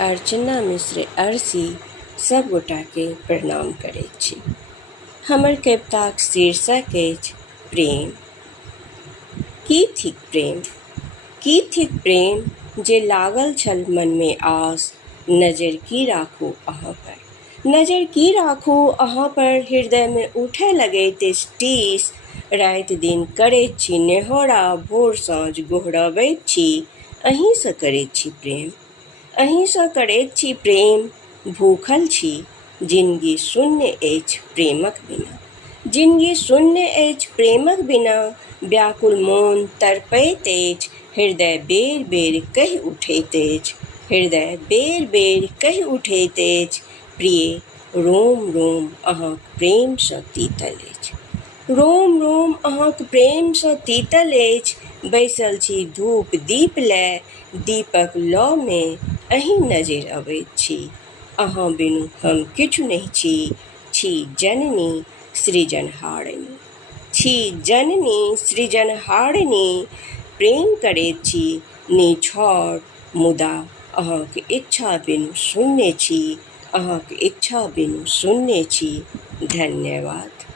अर्चना मिश्र अरसी सब गोटा के प्रणाम करैत छी। हमर कविताक शीर्षक अछि प्रेम। की थिक प्रेम? की थिक प्रेम जे लागल छल मन में आस, नजर की राखू अहाँ पर, नजर की राखू अहाँ पर, हृदय में उठय लगैत अछि टीस, राति दिन करैत छी नेहोरा, भोर साँझ गोहरबैत छी, अहींसँ करैत छी प्रेम, अहींसँ करैत छी प्रेम, भूखल छी, जिनगी शून्य अछि प्रेमक बिना, जिनगी शून्य अछि प्रेमक बिना, व्याकुल मोन तड़पैत अछि, हृदय बेर बेर कहि उठैत अछि, हृदय बेर बेर कहि उठैत अछि, प्रिय रोम रोम अहाँक प्रेमसँ तीतल अछि, रोम रोम अहाँक प्रेमसँ तीतल अछि, बैसल छी धूप दीप लए, दीपक लौ में अहीँ नजरि अबैत छी, अहाँ बिनु हम किछु नहि छी जननी सृजनहारिणी, छी जननी सृजनहारिणी, प्रेम करैत छी निछावर, मुदा अहाँक इच्छा बिनु शून्य छी, अहाँक इच्छा बिनु शून्य छी। धन्यवाद।